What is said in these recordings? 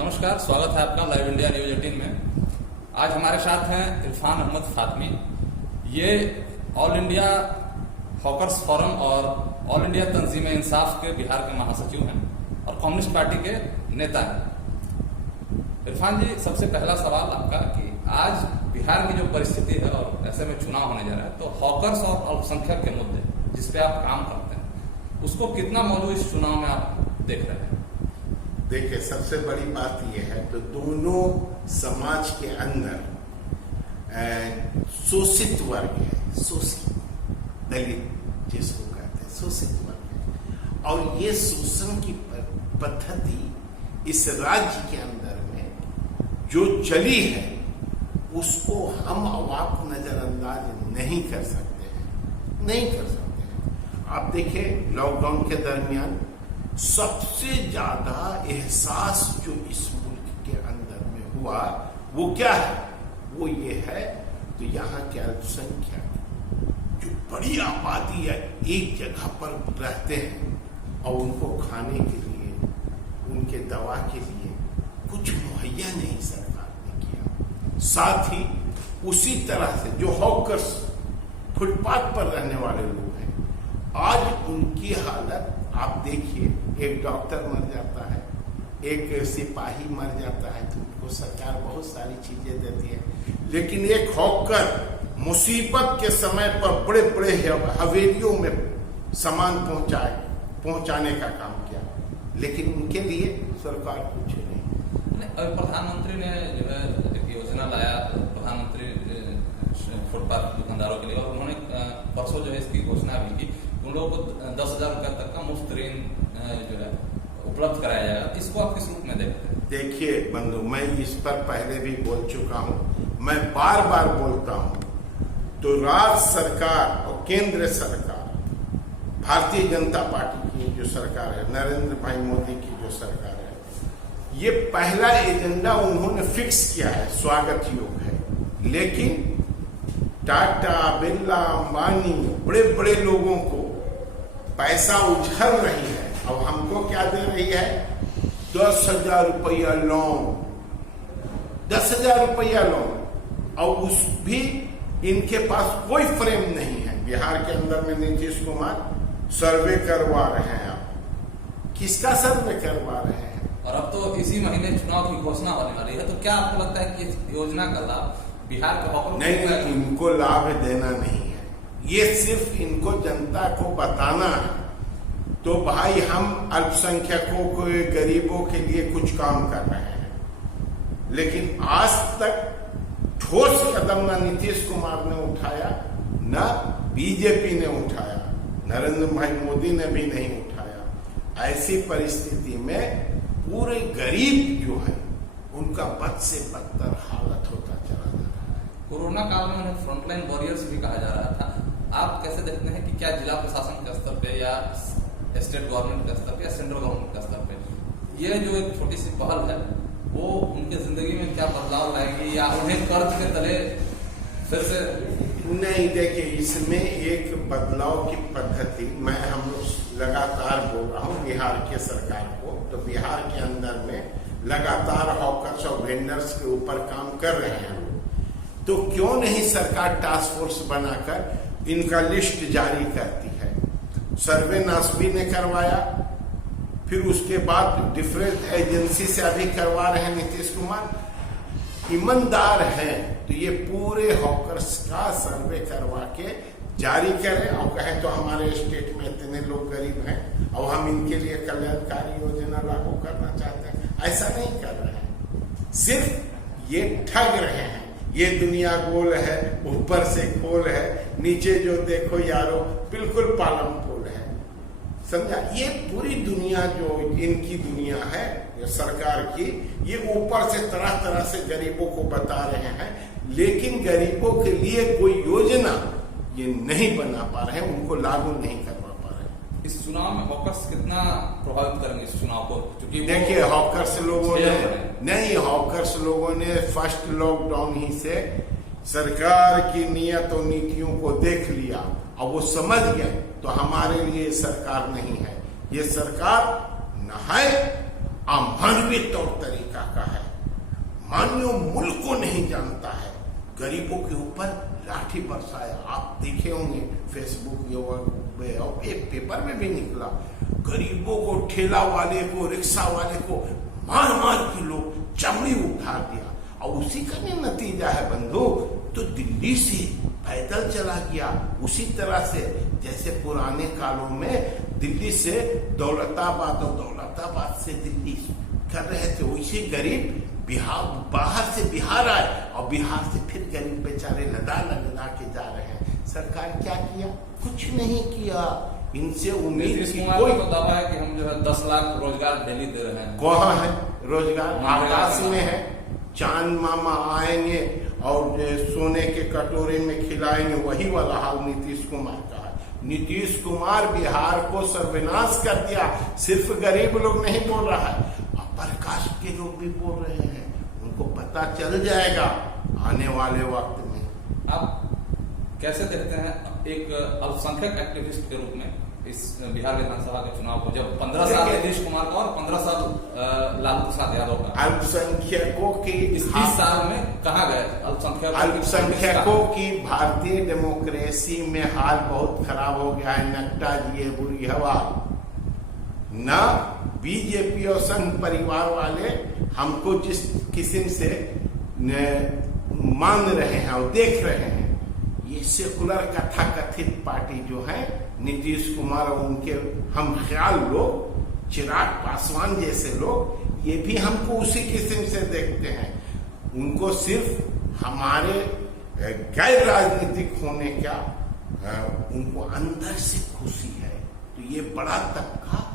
नमस्कार, स्वागत है आपका लाइव इंडिया न्यूज 18 में। आज हमारे साथ हैं इरफान अहमद फातमी। ये ऑल इंडिया हॉकर्स फोरम और ऑल इंडिया तंजीम इंसाफ के बिहार के महासचिव हैं और कम्युनिस्ट पार्टी के नेता हैं। इरफान जी, सबसे पहला सवाल आपका कि आज बिहार की जो परिस्थिति है और ऐसे में चुनाव होने जा रहा है, तो हॉकर्स और अल्पसंख्यक के मुद्दे जिसपे आप काम करते हैं, उसको कितना मौजूद इस चुनाव में आप देख रहे हैं? देखिए, सबसे बड़ी बात यह है तो दोनों समाज के अंदर शोषित वर्ग है, शोषित दलित जिसको कहते हैं, शोषित वर्ग है। और ये शोषण की पद्धति इस राज्य के अंदर में जो चली है उसको हम अब आप नजरअंदाज नहीं कर सकते हैं, नहीं कर सकते हैं। आप देखिए, लॉकडाउन के दरमियान सबसे ज्यादा एहसास जो इस मुल्क के अंदर में हुआ वो क्या है? वो ये है तो यहाँ के अल्पसंख्यक जो बड़ी आबादी है एक जगह पर रहते हैं और उनको खाने के लिए, उनके दवा के लिए कुछ मुहैया नहीं सरकार ने किया। साथ ही उसी तरह से जो हॉकर्स फुटपाथ पर रहने वाले लोग हैं, आज उनकी हालत आप देखिए, एक डॉक्टर मर जाता है, एक सिपाही मर जाता है तो उनको सरकार बहुत सारी चीजें देती है, लेकिन एक हॉकर मुसीबत के समय पर बड़े बड़े हवेलियों में सामान पहुंचाने का काम किया, लेकिन उनके लिए सरकार कुछ नहीं। प्रधानमंत्री ने जो है एक योजना लाया, प्रधानमंत्री फुटपाथ दुकानदारों के लिए, और उन्होंने परसों जो है इसकी घोषणा भी की, उन लोगों को 10,000 रुपए तक का मुफ्त ऋण जो है उपलब्ध कराया जाएगा। इसको आप किस रूप में देखते हैं? देखिए बंधु, मैं इस पर पहले भी बोल चुका हूं, मैं बार बार बोलता हूं, तो राज्य सरकार और केंद्र सरकार, भारतीय जनता पार्टी की जो सरकार है, नरेंद्र भाई मोदी की जो सरकार है, ये पहला एजेंडा उन्होंने फिक्स किया है, स्वागत योग है। लेकिन टाटा, बिरला, अंबानी, बड़े बड़े लोगों को पैसा उछल रही है। अब हमको क्या दे रही है? 10,000 रुपया लोन, 10,000 रुपया लोन, और उस भी इनके पास कोई फ्रेम नहीं है। बिहार के अंदर में नीतीश कुमार सर्वे करवा रहे हैं। आप किसका सर्वे करवा रहे हैं? और अब तो इसी महीने चुनाव की घोषणा होने वाली है, तो क्या आपको लगता है कि इस योजना का लाभ बिहार के हॉकर नहीं, इनको लाभ देना नहीं है, ये सिर्फ इनको जनता को बताना है। तो भाई, हम अल्पसंख्यकों को, गरीबों के लिए कुछ काम कर रहे हैं, लेकिन आज तक ठोस कदम न नीतीश कुमार ने उठाया, न बीजेपी ने उठाया, नरेंद्र भाई मोदी ने भी नहीं उठाया। ऐसी परिस्थिति में पूरे गरीब जो है उनका बद से बदतर हालत होता चला जा रहा है। कोरोना काल में उन्हें फ्रंटलाइन वॉरियर्स भी कहा जा रहा था। आप कैसे देखते हैं कि क्या जिला प्रशासन के स्तर पे या स्टेट गवर्नमेंट के स्तर पे या सेंट्रल गवर्नमेंट के स्तर पे ये जो एक छोटी सी पहल है वो उनके जिंदगी में क्या बदलाव लाएगी, या उन्हें कर्ज के तले फिर से? नहीं, देखिए, इसमें एक बदलाव की पद्धति हम लोग लगातार बोल रहा हूँ बिहार के सरकार को, तो बिहार के अंदर में लगातार हॉकर्स और वेंडर्स के ऊपर काम कर रहे हैं लोग। तो क्यों नहीं सरकार टास्क फोर्स बनाकर इनका लिस्ट जारी करती है? सर्वे नासबी ने करवाया, फिर उसके बाद डिफरेंट एजेंसी से अभी करवा रहे हैं नीतीश कुमार। ईमानदार हैं तो ये पूरे हॉकर्स का सर्वे करवा के जारी करें और कहें तो हमारे स्टेट में इतने लोग गरीब हैं और हम इनके लिए कल्याणकारी योजना लागू करना चाहते हैं। ऐसा नहीं कर रहे हैं, सिर्फ ये ठग रहे हैं। ये दुनिया गोल है, ऊपर से खोल है, नीचे जो देखो यारो बिल्कुल पालम पोल है, समझा? ये पूरी दुनिया जो इनकी दुनिया है सरकार की, ये ऊपर से तरह तरह से गरीबों को बता रहे हैं, लेकिन गरीबों के लिए कोई योजना ये नहीं बना पा रहे हैं, उनको लागू नहीं करवा पा रहे हैं। इस चुनाव में हॉकर्स कितना प्रभावित करेंगे इस चुनाव को? क्योंकि देखिए, हॉकर्स लोगों ने फर्स्ट लॉकडाउन ही से सरकार की नीयत और नीतियों को देख लिया और वो समझ गए, तो हमारे लिए सरकार नहीं है। ये सरकार न है अमानवीय तौर तरीका का है, मानवीय मूल्य को नहीं जानता है, गरीबों के ऊपर लाठी बरसाया। आप देखे होंगे फेसबुक पे और एक पेपर में भी निकला, गरीबों को, ठेला वाले को, रिक्शा वाले को मार मार के लोग चमड़ी उठार दिया। और उसी का भी नतीजा है बंधु, तो दिल्ली से पैदल चला गया। उसी तरह से जैसे पुराने कालों में दिल्ली से दौलताबाद और दौलताबाद से दिल्ली कर रहे थे, वैसे गरीब बिहार, बाहर से बिहार आए और बिहार से फिर गरीब बेचारे लदा के जा रहे हैं। सरकार क्या किया? कुछ नहीं किया। इनसे उम्मीद की कोई तो दावा है कि हम जो है 10 लाख रोजगार डेली दे रहे हैं। कहाँ है रोजगार? आकाश में है। चांद मामा आएंगे और सोने के कटोरे में खिलाएंगे, वही वाला हाल नीतीश कुमार का है। नीतीश कुमार बिहार को सर्वनाश कर दिया। सिर्फ गरीब लोग नहीं बोल रहा है, अपर कास्ट के लोग भी बोल रहे हैं। उनको पता चल जाएगा आने वाले वक्त में। आप कैसे देखते हैं एक अल्पसंख्यक एक्टिविस्ट के रूप में इस बिहार विधानसभा के चुनाव को, जब 15 साल नीतीश कुमार का और 15 साल लालू प्रसाद यादव का, अल्पसंख्यकों की इस 30 साल में कहाँ गए अल्पसंख्यकों की भारतीय डेमोक्रेसी में हाल बहुत खराब हो गया है। नड्डा जी ये बुरी हवा, न बीजेपी और संघ परिवार वाले हमको जिस किस्म से मान रहे हैं और देख रहे हैं, ये सेकुलर कथाकथित पार्टी जो है नीतीश कुमार और उनके हम ख्याल लोग, चिराग पासवान जैसे लोग, ये भी हमको उसी किस्म से देखते हैं। उनको सिर्फ हमारे गैर राजनीतिक होने का उनको अंदर से खुशी है। तो ये बड़ा तबका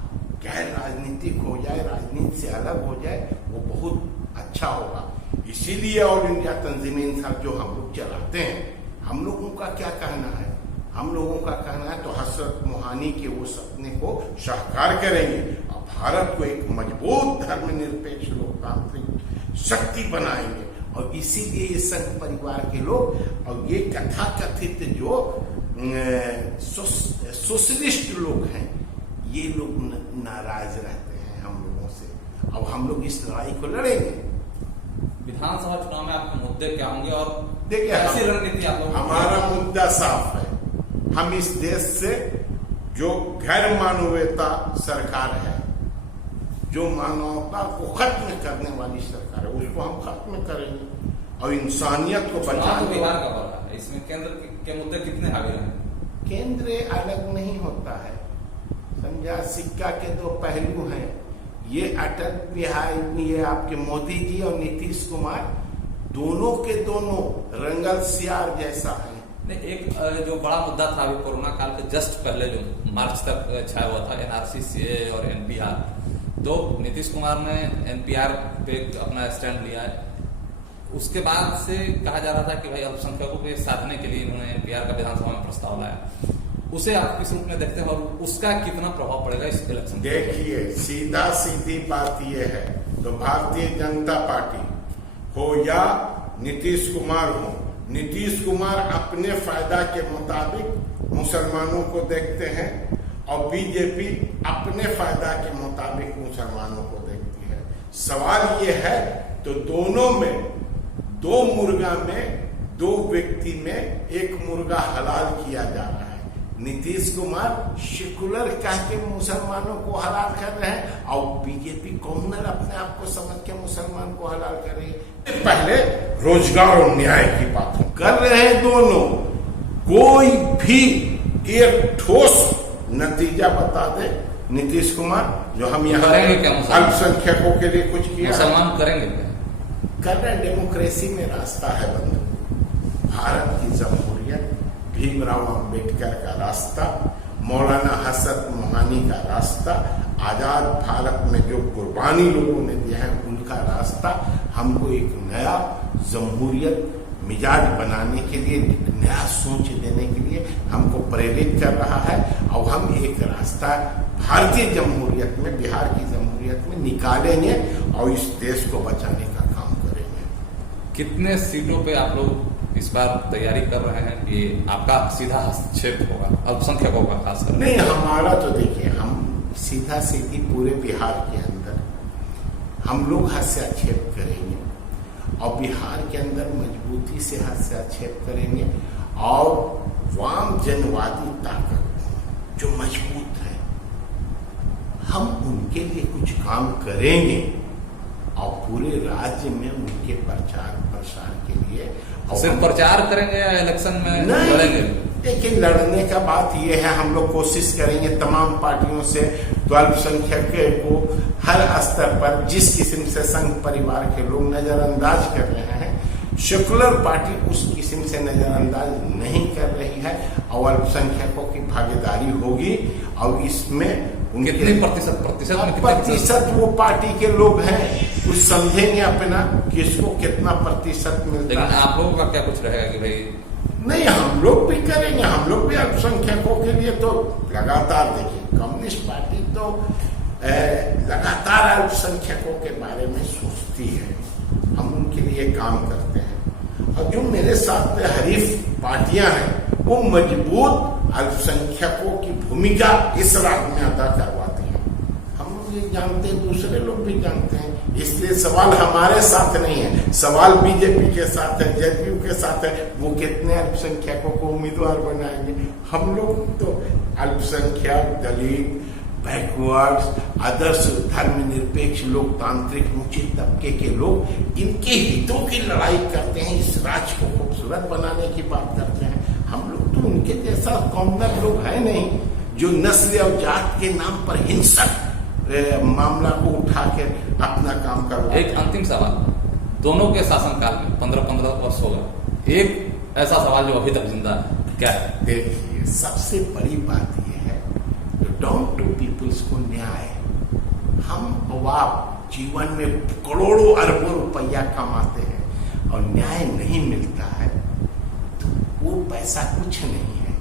गैर राजनीतिक हो जाए, राजनीति से अलग हो जाए, वो बहुत अच्छा होगा। इसीलिए ऑल इंडिया तंजीम इंसाफ जो हम लोग चलाते हैं, हम लोगों का क्या कहना है? हम लोगों का कहना है तो हसरत मोहानी के वो सपने को साकार करेंगे और भारत को एक मजबूत धर्मनिरपेक्ष लोकतांत्रिक शक्ति बनाएंगे। और इसीलिए ये संघ परिवार के लोग और ये कथाकथित जो सोशलिस्ट लोग हैं, ये लोग नाराज रहते हैं हम लोगों से। अब हम लोग इस लड़ाई को लड़ेंगे। विधानसभा चुनाव में आपके मुद्दे क्या होंगे और देखिए ऐसी रणनीति आप लोग? हमारा मुद्दा साफ है। हम इस देश से जो गैर मानवीयता सरकार है, जो मानवता को खत्म करने वाली सरकार है, उसको हम खत्म करेंगे और इंसानियत को बचाएंगे। बिहार का हो रहा है, इसमें केंद्र के मुद्दे कितने हावी हैं? केंद्र अलग नहीं होता है, समझा। सिक्का के दो पहलू हैं। ये अटल बिहारी, ये आपके मोदी जी और नीतीश कुमार, दोनों के दोनों रंगल सियार जैसा है। एक जो बड़ा मुद्दा था अभी कोरोना काल के जस्ट पहले जो मार्च तक छाया हुआ था, एनआरसी, सीए और एनपीआर, तो नीतीश कुमार ने एनपीआर पे अपना स्टैंड लिया है। उसके बाद से कहा जा रहा था कि भाई अल्पसंख्यकों को साधने के लिए इन्होंने एनपीआर का विधानसभा में प्रस्ताव लाया। उसे आप किस रूप में देखते हैं और उसका कितना प्रभाव पड़ेगा इस इलेक्शन? देखिए, सीधा सीधी बात यह है, तो भारतीय जनता पार्टी हो या नीतीश कुमार हो, नीतीश कुमार अपने फायदा के मुताबिक मुसलमानों को देखते हैं और बीजेपी अपने फायदा के मुताबिक मुसलमानों को देखती है। सवाल ये है तो दोनों में, दो मुर्गा में, दो व्यक्ति में एक मुर्गा हलाल किया जा रहा है। नीतीश कुमार सेकुलर कह के मुसलमानों को हलाल कर रहे हैं और बीजेपी कॉमनर अपने आप को समझ के मुसलमान को हलाल कर रही है। पहले रोजगार और न्याय की बात कर रहे हैं दोनों। कोई भी एक ठोस नतीजा बता दे नीतीश कुमार, जो हम यहाँ अल्पसंख्यकों के लिए कुछ किया, मुसलमान करेंगे कर रहे हैं। डेमोक्रेसी में रास्ता है बंधु, भारत की जमहूरियत, भीमराव अंबेडकर का रास्ता, मौलाना हसरत मोहानी का रास्ता, आजाद भारत में जो कुर्बानी लोगों ने दिया है उनका रास्ता हमको एक नया जमहूरियत मिजाज बनाने के लिए, एक नया सोच देने के लिए हमको प्रेरित कर रहा है। और हम एक रास्ता भारतीय जमहूरियत में, बिहार की जमहूरियत में निकालेंगे और इस देश को बचाने का काम करेंगे। कितने सीटों पे आप लोग इस बार तैयारी कर रहे हैं कि आपका सीधा हस्तक्षेप होगा अल्पसंख्यकों का खासकर? नहीं, हमारा तो देखिए, हम सीधा सीधी पूरे बिहार के अंदर हम लोग हस्तक्षेप करेंगे और बिहार के अंदर मजबूती से हस्तक्षेप करेंगे और वाम जनवादी ताकत जो मजबूत है हम उनके लिए कुछ काम करेंगे और पूरे राज्य में उनके प्रचार प्रसार के लिए सिर्फ प्रचार करेंगे या इलेक्शन में लड़ेंगे? लेकिन लड़ने का बात यह है हम लोग कोशिश करेंगे तमाम पार्टियों से तो अल्पसंख्यक को हर स्तर पर जिस किस्म से संघ परिवार के लोग नजरअंदाज कर रहे हैं सेकुलर पार्टी उस किस्म से नजरअंदाज नहीं कर रही है और अल्पसंख्यकों की भागीदारी होगी और इसमें कितने प्रतिशत वो पार्टी के लोग हैं कुछ समझेंगे अपना कि इसको कितना प्रतिशत मिलता है। आप लोगों का क्या कुछ रहेगा कि भाई नहीं हम लोग भी करेंगे हम लोग भी अल्पसंख्यकों के लिए तो लगातार देखिए कम्युनिस्ट पार्टी तो लगातार अल्पसंख्यकों के बारे में सोचती है हम उनके लिए काम करते हैं और जो मेरे साथ हरीफ पार्टियां हैं वो मजबूत अल्पसंख्यकों की भूमिका इस राज्य में अदा करवाती हैं। हम लोग ये जानते हैं दूसरे लोग भी जानते हैं इसलिए सवाल हमारे साथ नहीं है सवाल बीजेपी के साथ है जेडीयू के साथ है वो कितने अल्पसंख्यकों को उम्मीदवार बनाएंगे। हम लोग तो अल्पसंख्यक दलित बैकवर्ड आदर्श धर्मनिरपेक्ष लोकतांत्रिक ऊंचे तबके के लोग इनके हितों की लड़ाई करते हैं इस राज्य को खूबसूरत बनाने की बात करते हैं। हम लोग तो उनके जैसा कॉमनर लोग है नहीं जो नस्ल और जात के नाम पर हिंसक मामला को उठा के अपना काम कर। एक अंतिम सवाल दोनों के शासनकाल में 15-15 वर्ष होगा एक ऐसा सवाल जो अभी तक जिंदा है क्या है? देखिए सबसे बड़ी बात यह है डाउन टू पीपल्स को न्याय हम आप जीवन में करोड़ों अरबों रुपया कमाते हैं और न्याय नहीं मिलता है तो वो पैसा कुछ नहीं है।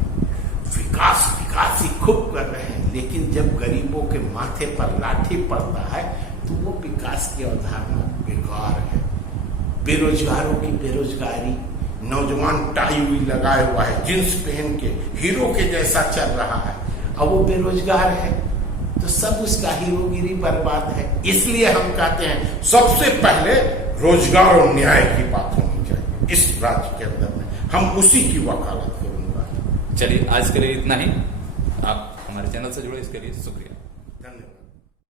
विकास ही खूब कर रहे हैं लेकिन जब गरीबों के माथे पर लाठी पड़ता है तो वो विकास की अवधारणा बेकार है। बेरोजगारों की बेरोजगारी नौजवान टाई हुई लगाए हुआ है जींस पहन के हीरो के जैसा चल रहा है अब वो बेरोजगार है तो सब उसका हीरोगिरी बर्बाद है। इसलिए हम कहते हैं सबसे पहले रोजगार और न्याय की बात होनी चाहिए इस राज्य के अंदर में हम उसी की वकालत करूंगा। चलिए आज के लिए इतना ही। आप हमारे चैनल से जुड़े इसके लिए शुक्रिया।